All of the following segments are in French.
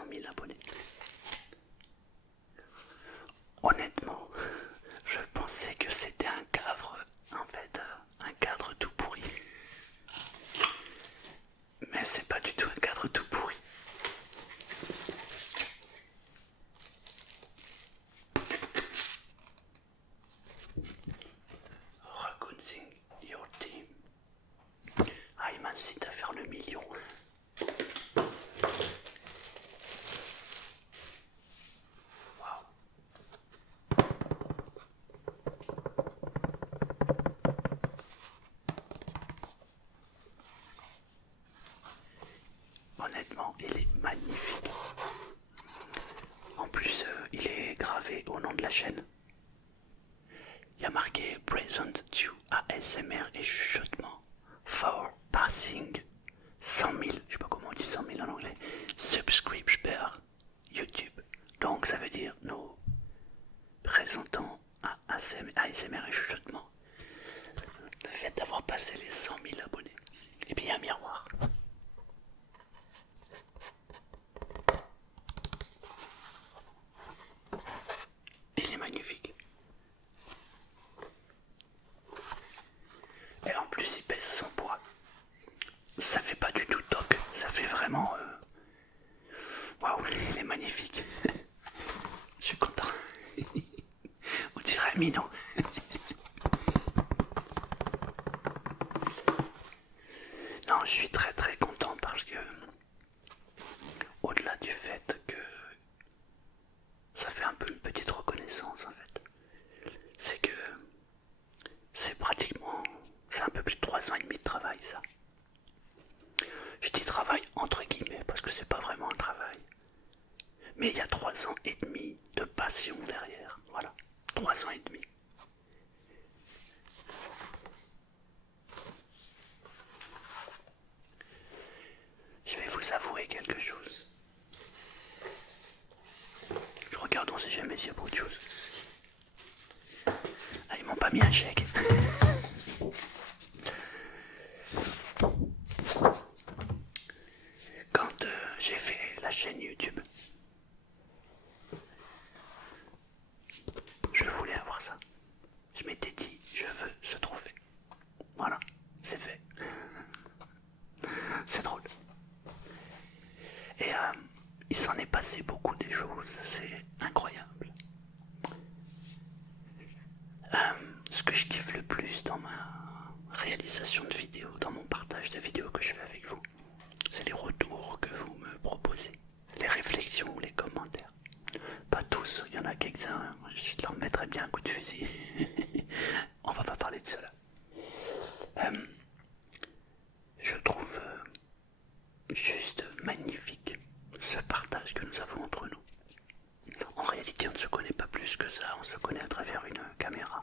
100 000 abonnés. Honnêtement, je pensais que c'était un cadre, en fait, un cadre tout pourri. Mais c'est pas du tout un cadre tout pourri. Recounting your team. Ah, il m'incite à faire le million. Waouh. Honnêtement, il est magnifique. En plus, il est gravé au nom de la chaîne. Il y a marqué Present to ASMR et chuchotement for passing 100 000, je sais pas comment on dit 100 000 en anglais, subscribers YouTube. Donc ça veut dire nous présentons à ASMR et chuchotement le fait d'avoir passé les 100 000 abonnés. Et puis il y a un miroir. Il est magnifique. Et en plus il pèse son poids. Ça fait pas du tout toc, ça fait vraiment... Waouh, il est magnifique. Je suis content. On dirait Minon. Non, je suis très très content parce que au-delà du fait que ça fait un peu une petite reconnaissance en fait, c'est que c'est un peu plus de 3 ans et demi de travail ça. Je dis travail entre guillemets parce que c'est pas vraiment un travail. Mais il y a 3 ans et demi de passion derrière. Voilà, 3 ans et demi. Je vais vous avouer quelque chose. Je regarde, on sait jamais s'il y a beaucoup de choses. Ah, ils m'ont pas mis un chèque. Quand j'ai fait la chaîne YouTube, je voulais avoir ça. Je m'étais dit, je veux ce trophée. Voilà, c'est fait. C'est drôle. Et il s'en est passé beaucoup des choses, c'est incroyable. Ce que je kiffe le plus dans ma réalisation de vidéos, dans mon partage de vidéos que je fais avec vous, c'est les retours que vous me proposez, les réflexions, les commentaires. Pas tous, il y en a quelques-uns, je leur mettrais bien un coup de fusil. On va pas parler de cela. Je trouve juste magnifique ce partage que nous avons entre nous. En réalité, on ne se connaît pas plus que ça, on se connaît à travers une caméra.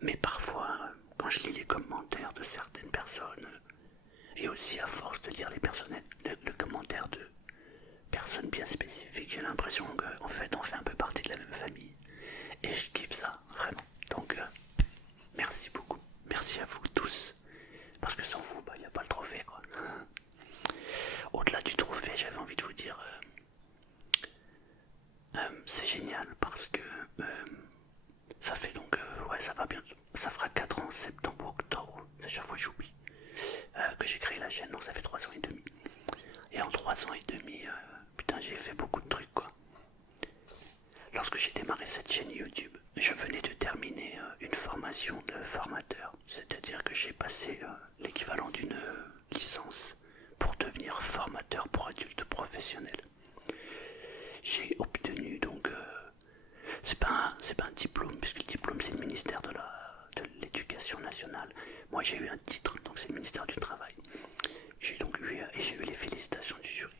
Mais parfois, quand je lis les commentaires de certaines personnes, et aussi à force de lire le commentaire de personnes bien spécifiques, j'ai l'impression qu'en fait on fait un peu partie de la même famille. Et je kiffe ça, vraiment. Donc, merci beaucoup. Merci à vous tous. Parce que sans vous, il n'y a pas le trophée, quoi. Au-delà du trophée, j'avais envie de vous dire... c'est génial parce que ça fait donc... ouais, ça va bien. Ça fera 4 ans, septembre, octobre. À chaque fois, j'oublie. Que j'ai créé la chaîne, donc ça fait 3 ans et demi. Et en 3 ans et demi, putain, j'ai fait beaucoup de trucs, quoi. Lorsque j'ai démarré cette chaîne YouTube, je venais de terminer une formation de formateur. C'est-à-dire que j'ai passé l'équivalent d'une licence pour devenir formateur pour adultes professionnels. J'ai obtenu donc... c'est pas un diplôme, puisque le diplôme c'est le ministère de l'éducation nationale. Moi j'ai eu un titre, donc c'est le ministère du travail. J'ai donc j'ai eu les félicitations du jury.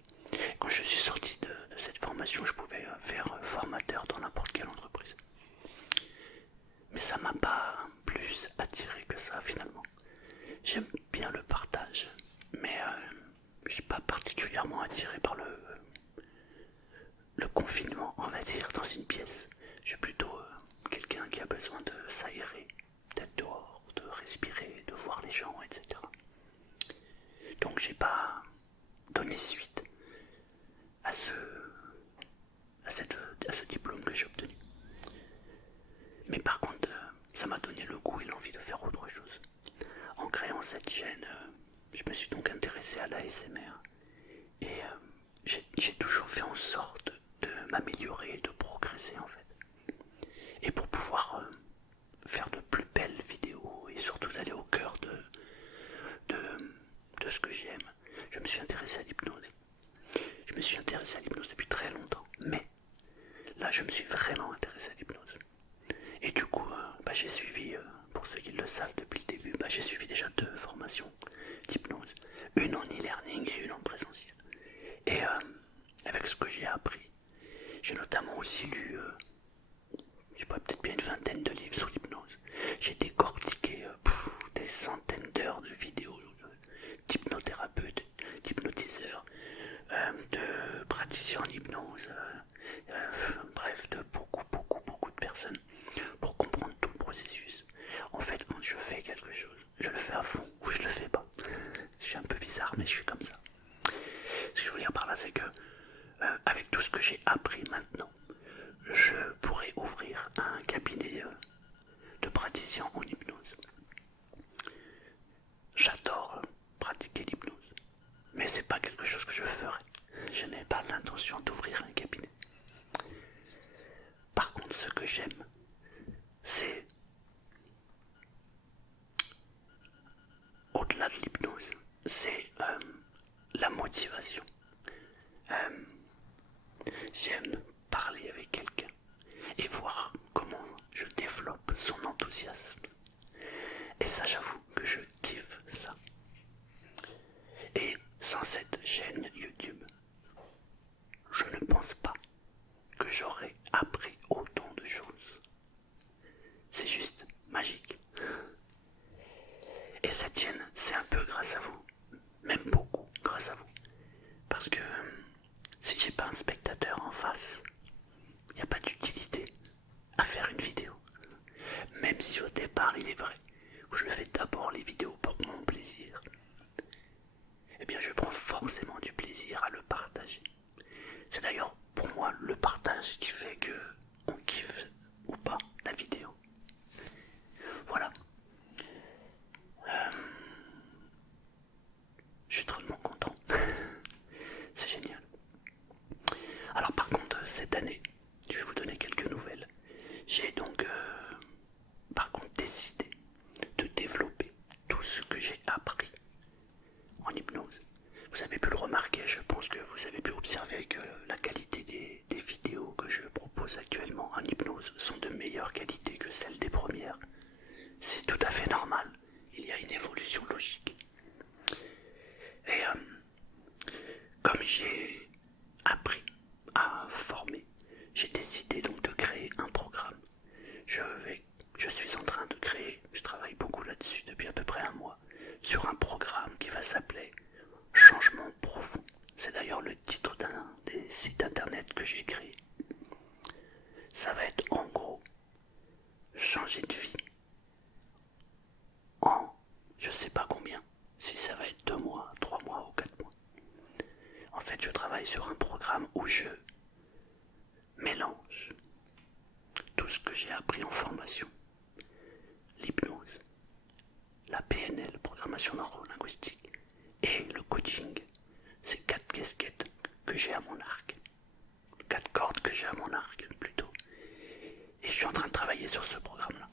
Quand je suis sorti de cette formation, je pouvais faire formateur dans n'importe quelle entreprise. Mais ça m'a pas plus attiré que ça finalement. J'aime bien le partage, mais je suis pas particulièrement attiré par le confinement, on va dire, dans une pièce. Je suis plutôt quelqu'un qui a besoin de s'aérer, d'être dehors, de respirer, de voir les gens, etc. Donc j'ai pas donné suite à ce m'intéresser à l'ASMR. Et j'ai toujours fait en sorte de m'améliorer, de progresser en fait. Et pour pouvoir faire de plus belles vidéos et surtout d'aller au cœur de ce que j'aime, je me suis intéressé à l'hypnose. Je me suis intéressé à l'hypnose depuis très longtemps, mais là je me suis vraiment intéressé à l'hypnose. Et du coup, j'ai suivi, pour ceux qui le savent depuis le début, j'ai suivi déjà 2 formations d'hypnose, une en e-learning et une en présentiel. Et avec ce que j'ai appris, j'ai notamment aussi lu, je sais pas, peut-être bien une vingtaine de livres sur l'hypnose. J'ai décortiqué des centaines d'heures de vidéos d'hypnothérapeutes, d'hypnotiseurs, de praticiens en hypnose, bref, de beaucoup de personnes pour comprendre tout le processus. En fait, quand je fais quelque chose, je le fais à fond ou je le fais pas. Je suis un peu bizarre, mais je suis comme ça. Ce que je veux dire par là, c'est que avec tout ce que j'ai appris maintenant, je pourrais ouvrir un cabinet de praticiens en hypnose. J'adore pratiquer l'hypnose, mais c'est pas quelque chose que je ferai. Je n'ai pas l'intention d'ouvrir un cabinet. Par contre, ce que j'aime, c'est au-delà de l'hypnose, c'est la motivation. J'aime parler avec quelqu'un et voir comment je développe son enthousiasme. Et ça, j'avoue que je kiffe ça. Et sans cette chaîne YouTube, je ne pense pas que j'aurais appris autant de choses. C'est juste magique. Et cette chaîne, c'est un peu grâce à vous, même beaucoup grâce à vous. Parce que si j'ai pas un spectateur en face, il n'y a pas d'utilité à faire une vidéo. Même si au départ, il est vrai, où je fais d'abord les vidéos pour mon plaisir, eh bien je prends forcément du plaisir à le partager. C'est d'ailleurs pour moi le partage qui fait que on kiffe ou pas la vidéo. Voilà. Je suis drôlement content. C'est génial. Alors par contre, cette année, je vais vous donner quelques nouvelles. J'ai donc par contre décidé de développer tout ce que j'ai appris en hypnose. Vous avez pu le remarquer, je pense que vous avez pu observer que la qualité des vidéos que je propose actuellement en hypnose sont de meilleure qualité que celles des premières. C'est tout à fait normal, il y a une évolution logique. Et comme j'ai appris à former, j'ai décidé donc de créer un programme. Je suis en train de créer, je travaille beaucoup là-dessus depuis à peu près un mois, sur un programme qui va s'appeler Changement profond. C'est d'ailleurs le titre d'un des sites internet que j'ai créé. Ça va être en gros changer de vie en je sais pas combien, si ça va être 2 mois, 3 mois ou 4 mois. En fait, je travaille sur un programme où je mélange tout ce que j'ai appris en formation, l'hypnose, la PNL, programmation neuro-linguistique, et le coaching. C'est 4 casquettes que j'ai à mon arc. 4 cordes que j'ai à mon arc, plutôt. Et je suis en train de travailler sur ce programme-là.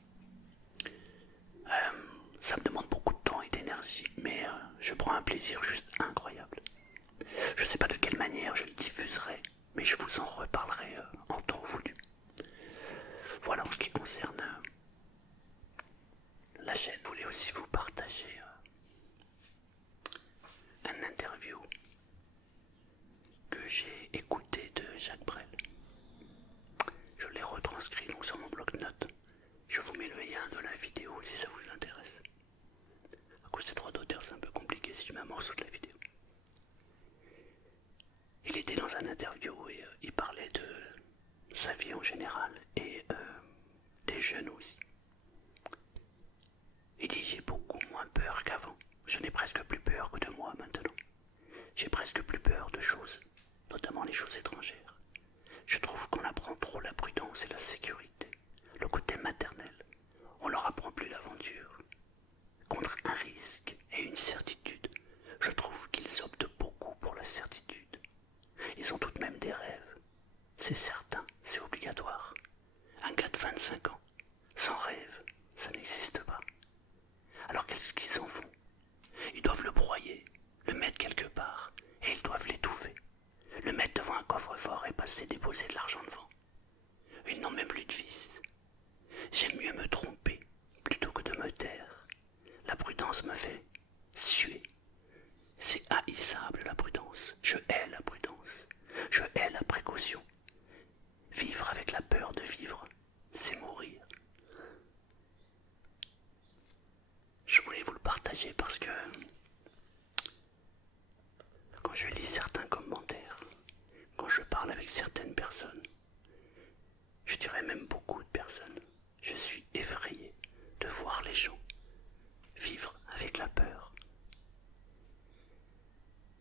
Ça me demande beaucoup de temps et d'énergie, mais je prends un plaisir juste incroyable. Je ne sais pas de quelle manière je le diffuserai, mais je vous en reparlerai en temps voulu. Voilà en ce qui concerne la chaîne. Je voulais aussi vous partager un interview que j'ai écouté de Jacques Brel. Je l'ai retranscrit donc sur mon bloc-notes. Je vous mets le lien de la vidéo si ça vous intéresse. À cause des droits d'auteur, c'est un peu compliqué si je mets un morceau de la vidéo. Il était dans un interview et il parlait de sa vie en général et des jeunes aussi. Il dit: j'ai beaucoup moins peur qu'avant. Je n'ai presque plus peur que de moi maintenant. J'ai presque plus peur de choses, notamment les choses étrangères. Je trouve qu'on apprend trop la prudence et la sécurité, le côté maternel. On leur apprend plus l'aventure. Contre un risque et une certitude, je trouve qu'ils ils optent beaucoup pour la certitude. Ils ont tout de même des rêves. C'est certain, c'est obligatoire. Un gars de 25 ans, sans rêve, ça n'existe pas. Alors qu'est-ce qu'ils en font? Ils doivent le broyer, le mettre quelque part, et ils doivent l'étouffer. Le mettre devant un coffre-fort et passer déposer de l'argent devant. Ils n'ont même plus de vice. J'aime mieux me tromper plutôt que de me taire. La prudence me fait suer. C'est haïssable la prudence. Je hais la prudence. Je hais la précaution. Vivre avec la peur de vivre, c'est mourir. Je voulais vous le partager parce que quand je lis certains commentaires, quand je parle avec certaines personnes, je dirais même beaucoup de personnes, je suis effrayé de voir les gens vivre avec la peur.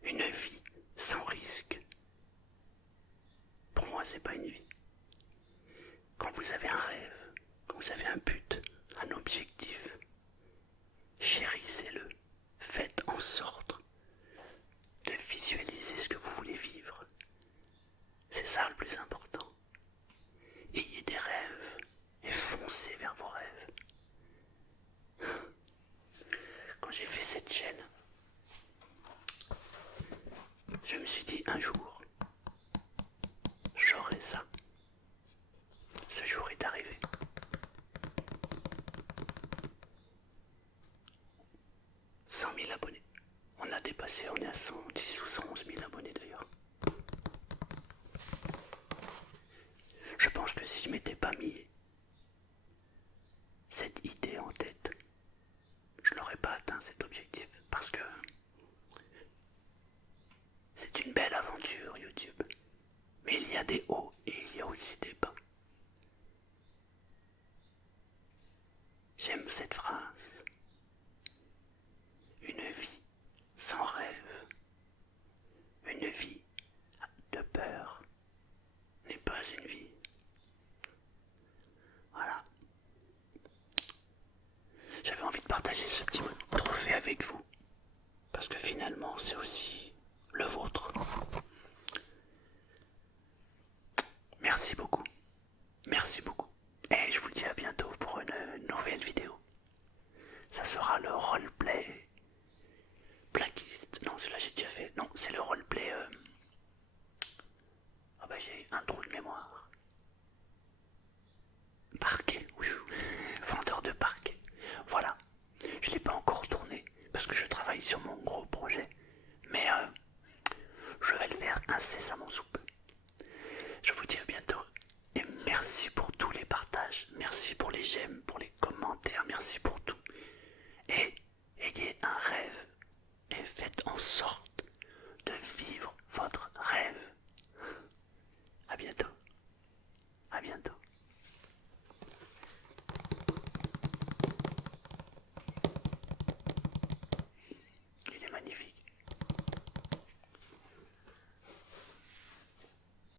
Une vie sans risque, pour moi c'est pas une vie. Quand vous avez un rêve, quand vous avez un but, un objectif, chérissez-le, faites en sorte de visualiser ce que vous voulez vivre. C'est ça le plus important. Ayez des rêves et foncez vers vos rêves. Quand j'ai fait cette chaîne, je me suis dit un jour, j'aurai ça. Ce jour est arrivé. « 100 000 abonnés. On a dépassé, on est à 110 ou 111 000 abonnés d'ailleurs. Je pense que si je m'étais pas mis cette idée en tête, je n'aurais pas atteint cet objectif. Parce que c'est une belle aventure YouTube. Mais il y a des hauts et il y a aussi des bas. J'aime cette phrase. Une vie sans rêve, une vie de peur n'est pas une vie. Voilà. J'avais envie de partager ce petit mot de trophée avec vous. Parce que finalement, c'est aussi le vôtre. Merci beaucoup. Merci beaucoup. Et je vous dis à bientôt pour une nouvelle vidéo. Ça sera le roleplay Blackist. Non, celui-là j'ai déjà fait. Non, c'est le roleplay... Ah bah j'ai un trou de mémoire. Parquet, oui. Vendeur de parquet. Voilà. Je ne l'ai pas encore tourné parce que je travaille sur mon gros projet. Mais je vais le faire incessamment sous peu. Je vous dis à bientôt. Et merci pour tous les partages. Merci pour les j'aime, pour les commentaires. Merci pour tout. Et ayez un rêve. Et faites en sorte de vivre votre rêve. À bientôt. À bientôt.